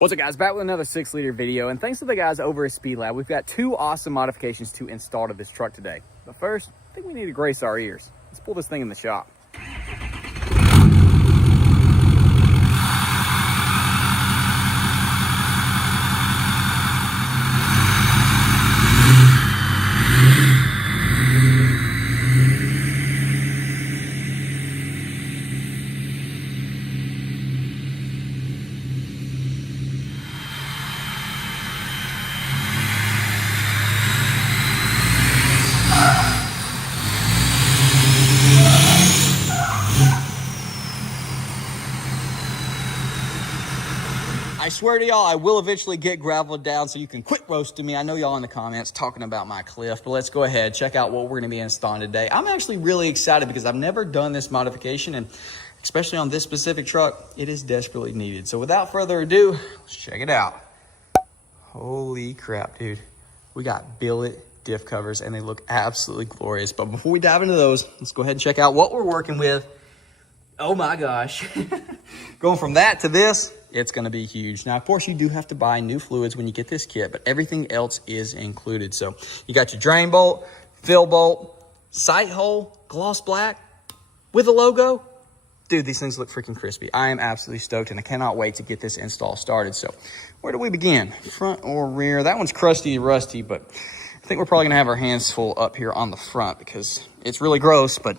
What's up guys, back with another 6-liter video, and thanks to the guys over at Spelab, we've got two awesome modifications to install to this truck today. But first, I think we need to grace our ears. Let's pull this thing in the shop. I swear to y'all, I will eventually get graveled down so you can quit roasting me. I know y'all in the comments talking about my cliff, but let's go ahead, check out what we're gonna be installing today. I'm actually really excited because I've never done this modification, and especially on this specific truck, it is desperately needed. So without further ado, let's check it out. Holy crap, dude. We got billet diff covers and they look absolutely glorious. But before we dive into those, let's go ahead and check out what we're working with. Oh my gosh. Going from that to this, it's gonna be huge. Now, of course, you do have to buy new fluids when you get this kit, but everything else is included. So you got your drain bolt, fill bolt, sight hole, gloss black with a logo. Dude, these things look freaking crispy. I am absolutely stoked and I cannot wait to get this install started. So where do we begin? Front or rear? That one's crusty and rusty, but I think we're probably gonna have our hands full up here on the front because it's really gross, but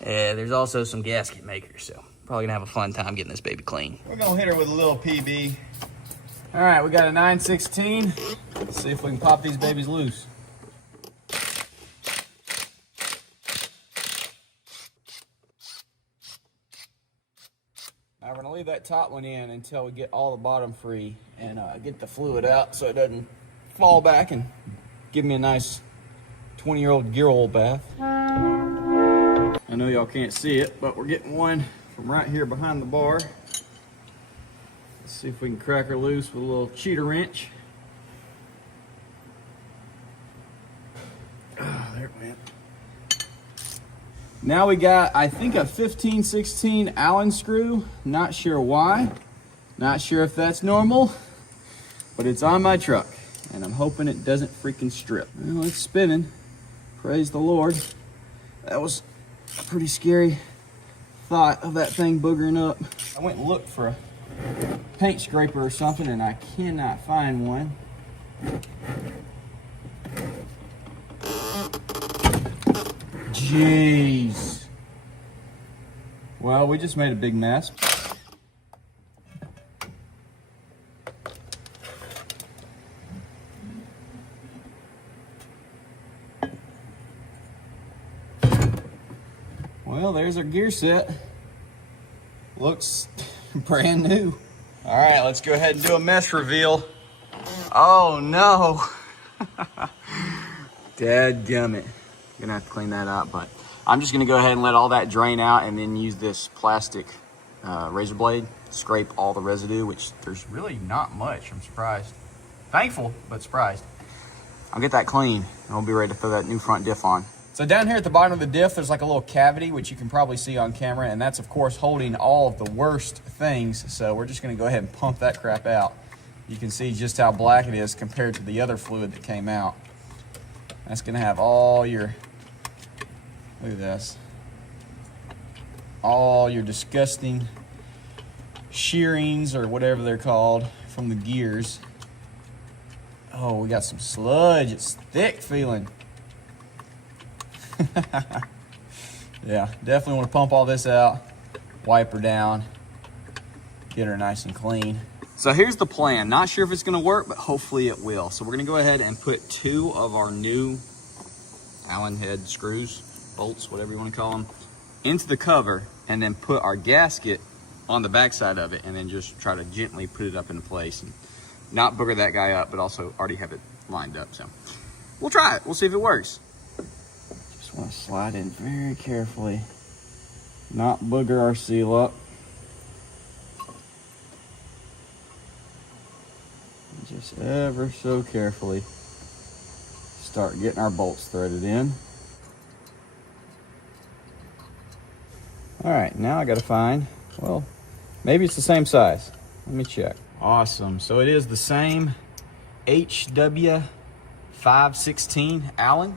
there's also some gasket makers, so probably gonna have a fun time getting this baby clean. We're gonna hit her with a little PB. All right, we got a 916. Let's see if we can pop these babies loose. Now we're gonna leave that top one in until we get all the bottom free and get the fluid out so it doesn't fall back and give me a nice 20-year-old gear oil bath. I know y'all can't see it, but we're getting one from right here behind the bar. Let's see if we can crack her loose with a little cheater wrench. Oh, there it went. Now we got, I think, a 15/16 Allen screw. Not sure why. Not sure if that's normal, but it's on my truck, and I'm hoping it doesn't freaking strip. Well, it's spinning. Praise the Lord. That was a pretty scary thought of that thing boogering up. I went and looked for a paint scraper or something and I cannot find one. Jeez. Well, we just made a big mess. Well, there's our gear set. Looks brand new. All right, let's go ahead and do a mess reveal. Oh no. Dadgummit. Gonna have to clean that up, but I'm just gonna go ahead and let all that drain out and then use this plastic razor blade, scrape all the residue, which there's really not much. I'm surprised. Thankful, but surprised. I'll get that clean and we'll be ready to throw that new front diff on. So down here at the bottom of the diff, there's like a little cavity, which you can probably see on camera, and that's of course holding all of the worst things. So we're just gonna go ahead and pump that crap out. You can see just how black it is compared to the other fluid that came out. That's gonna have all your, look at this, all your disgusting shearings or whatever they're called from the gears. Oh, we got some sludge, it's thick feeling. Yeah, definitely want to pump all this out, wipe her down, get her nice and clean. So here's the plan. Not sure if it's going to work, but hopefully it will. So we're going to go ahead and put 2 of our new Allen head screws, bolts, whatever you want to call them, into the cover, and then put our gasket on the back side of it, and then just try to gently put it up into place and not booger that guy up, but also already have it lined up. So we'll try it. We'll see if it works. Just want to slide in very carefully, not booger our seal up. Just ever so carefully start getting our bolts threaded in. All right, now I gotta find, well, maybe it's the same size. Let me check. Awesome. So it is the same HW516 Allen.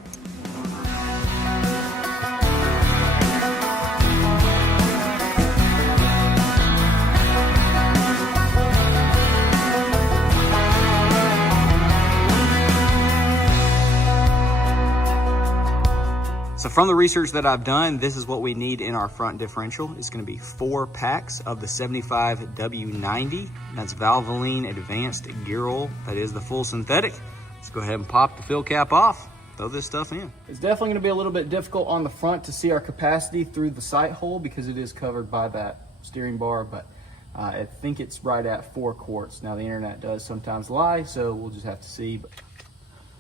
So from the research that I've done, this is what we need in our front differential. It's gonna be 4 packs of the 75W90. That's Valvoline Advanced Gear Oil. That is the full synthetic. Let's go ahead and pop the fill cap off, throw this stuff in. It's definitely gonna be a little bit difficult on the front to see our capacity through the sight hole because it is covered by that steering bar, but I think it's right at 4 quarts. Now the internet does sometimes lie, so we'll just have to see. But,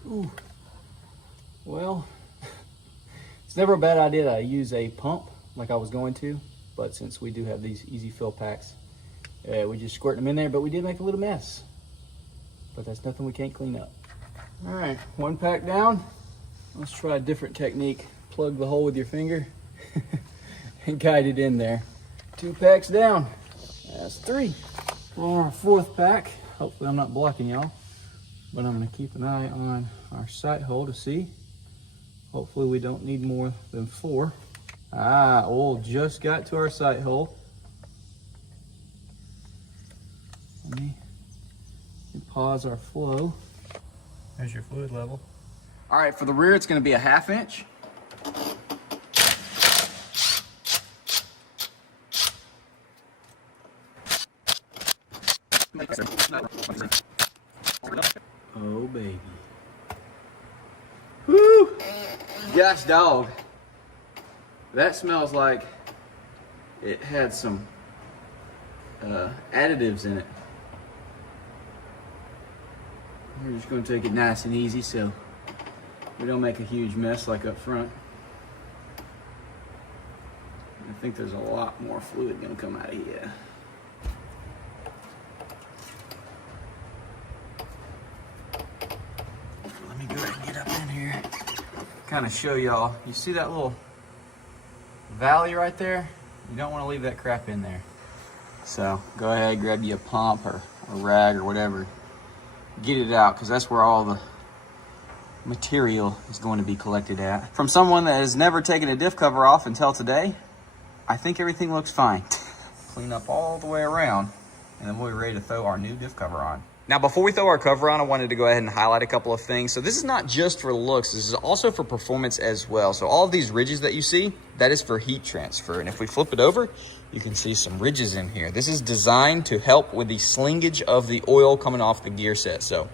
ooh, well, it's never a bad idea to use a pump like I was going to, but since we do have these easy fill packs, we just squirt them in there, but we did make a little mess. But that's nothing we can't clean up. All right, 1 pack down. Let's try a different technique. Plug the hole with your finger and guide it in there. 2 packs down, that's 3. For our 4th pack, hopefully I'm not blocking y'all, but I'm gonna keep an eye on our sight hole to see. Hopefully we don't need more than 4. Oil just got to our sight hole. Let me pause our flow. There's your fluid level. All right, for the rear, it's gonna be a 1/2 inch. Oh, baby. Woo! Gosh dog, that smells like it had some additives in it. We're just going to take it nice and easy so we don't make a huge mess like up front. I think there's a lot more fluid going to come out of here. Let me go ahead and get up in here. Kind of show y'all. You see that little valley right there? You don't want to leave that crap in there. So go ahead, grab you a pump or a rag or whatever. Get it out, because that's where all the material is going to be collected at. From someone that has never taken a diff cover off until today, I think everything looks fine. Clean up all the way around, and then we'll be ready to throw our new diff cover on. Now, before we throw our cover on, I wanted to go ahead and highlight a couple of things. So this is not just for looks, this is also for performance as well. So all of these ridges that you see, that is for heat transfer. And if we flip it over, you can see some ridges in here. This is designed to help with the slingage of the oil coming off the gear set. So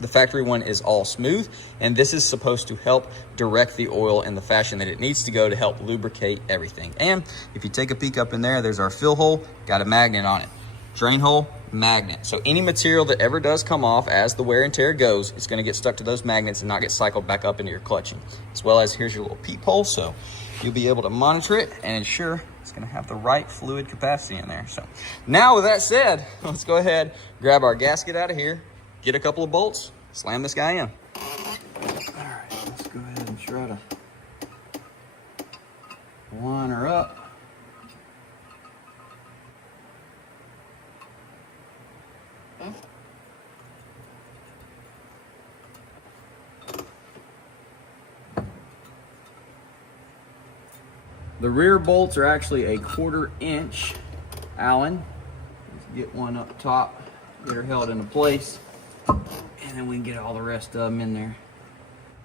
the factory one is all smooth, and this is supposed to help direct the oil in the fashion that it needs to go to help lubricate everything. And if you take a peek up in there, there's our fill hole, got a magnet on it. Drain hole, magnet. So any material that ever does come off as the wear and tear goes, it's going to get stuck to those magnets and not get cycled back up into your clutching. As well as here's your little peep hole, so you'll be able to monitor it and ensure it's going to have the right fluid capacity in there. So now with that said, let's go ahead, grab our gasket out of here, get a couple of bolts, slam this guy in. All right, let's go ahead and try to line her up. The rear bolts are actually a 1/4 inch Allen. Let's get one up top, get her held into place, and then we can get all the rest of them in there.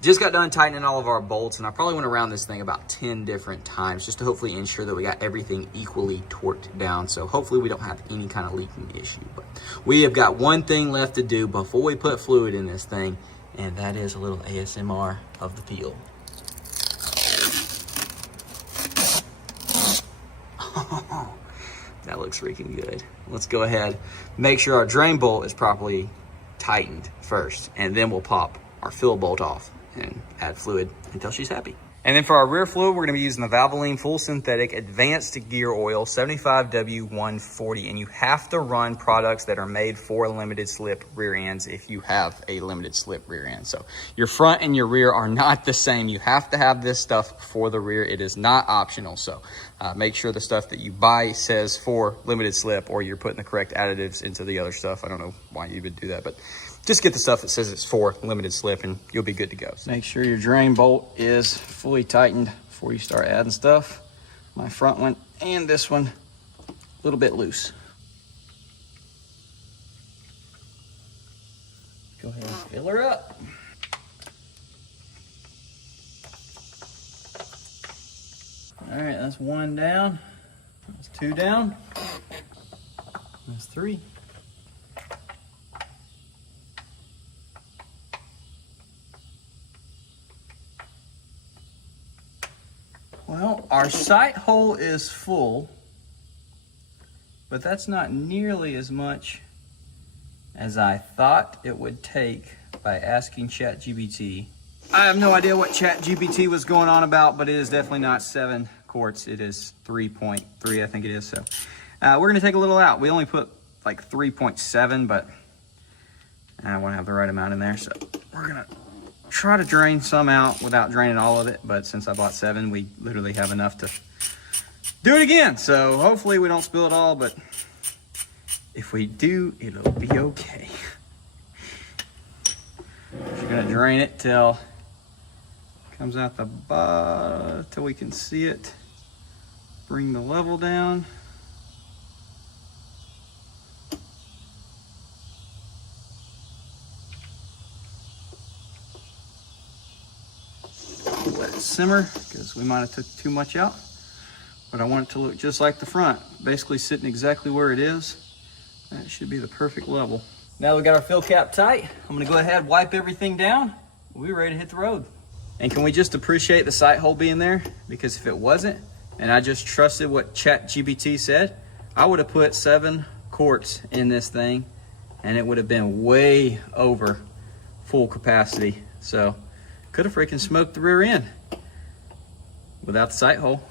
Just got done tightening all of our bolts, and I probably went around this thing about 10 different times just to hopefully ensure that we got everything equally torqued down. So hopefully we don't have any kind of leaking issue. But we have got one thing left to do before we put fluid in this thing, and that is a little ASMR of the peel. That looks freaking good. Let's go ahead, make sure our drain bolt is properly tightened first, and then we'll pop our fill bolt off and add fluid until she's happy. And then for our rear fluid, we're gonna be using the Valvoline Full Synthetic Advanced Gear Oil 75W140. And you have to run products that are made for limited slip rear ends if you have a limited slip rear end. So your front and your rear are not the same. You have to have this stuff for the rear. It is not optional. So Make sure the stuff that you buy says for limited slip, or you're putting the correct additives into the other stuff. I don't know why you would do that, but just get the stuff that says it's for limited slip and you'll be good to go. Make sure your drain bolt is fully tightened before you start adding stuff. My front one and this one a little bit loose. Go ahead and fill her up. All right, that's one down. That's two down. That's three. Well, our sight hole is full, but that's not nearly as much as I thought it would take by asking ChatGPT. I have no idea what ChatGPT was going on about, but it is definitely not 7 quarts. It is 3.3, I think it is. So we're gonna take a little out. We only put like 3.7, but I wanna have the right amount in there. So we're gonna try to drain some out without draining all of it. But since I bought 7, we literally have enough to do it again. So hopefully we don't spill it all, but if we do, it'll be okay. You're gonna drain it till it comes out the bottom, till we can see it. Bring the level down. Let it simmer, because we might have took too much out. But I want it to look just like the front, basically sitting exactly where it is. That should be the perfect level. Now we got our fill cap tight, I'm gonna go ahead and wipe everything down. We're ready to hit the road. And can we just appreciate the sight hole being there? Because if it wasn't, and I just trusted what ChatGPT said, I would have put 7 quarts in this thing and it would have been way over full capacity. So could have freaking smoked the rear end without the sight hole.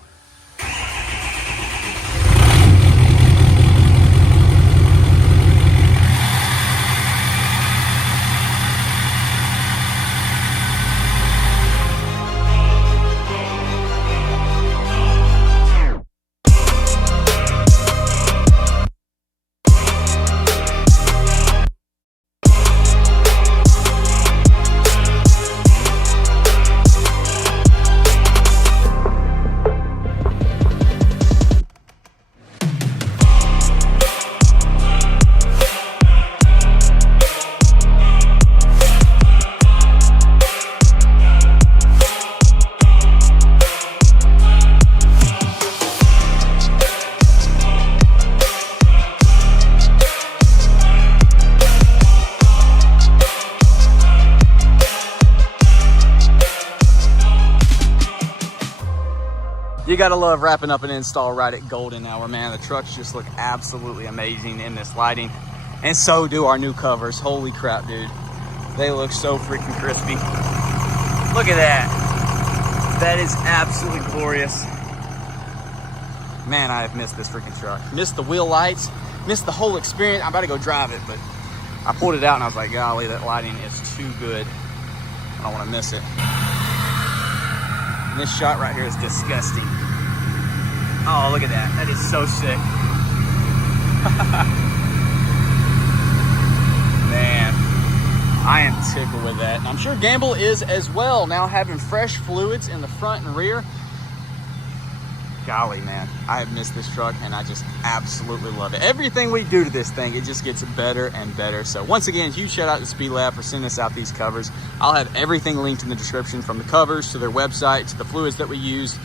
You gotta love wrapping up an install right at golden hour, man. The trucks just look absolutely amazing in this lighting. And so do our new covers. Holy crap, dude. They look so freaking crispy. Look at that. That is absolutely glorious. Man, I have missed this freaking truck. Missed the wheel lights, missed the whole experience. I'm about to go drive it, but I pulled it out and I was like, golly, that lighting is too good. I don't wanna miss it. And this shot right here is disgusting. Oh, look at that. That is so sick. Man, I am tickled with that. And I'm sure Gamble is as well. Now having fresh fluids in the front and rear. Golly, man, I have missed this truck and I just absolutely love it. Everything we do to this thing, it just gets better and better. So once again, huge shout out to Spelab for sending us out these covers. I'll have everything linked in the description, from the covers to their website to the fluids that we use,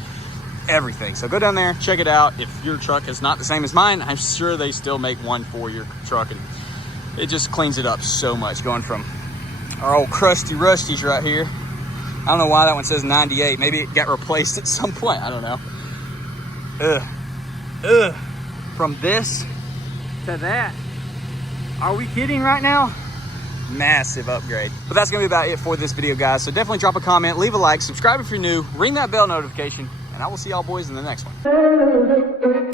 everything. So go down there, check it out. If your truck is not the same as mine, I'm sure they still make one for your truck, and it just cleans it up so much. Going from our old crusty rusties right here. I don't know why that one says 98. Maybe it got replaced at some point. I don't know. From this to that. Are we kidding right now? Massive upgrade. But that's gonna be about it for this video, guys. So definitely drop a comment, leave a like, subscribe if you're new, ring that bell notification, and I will see y'all boys in the next one.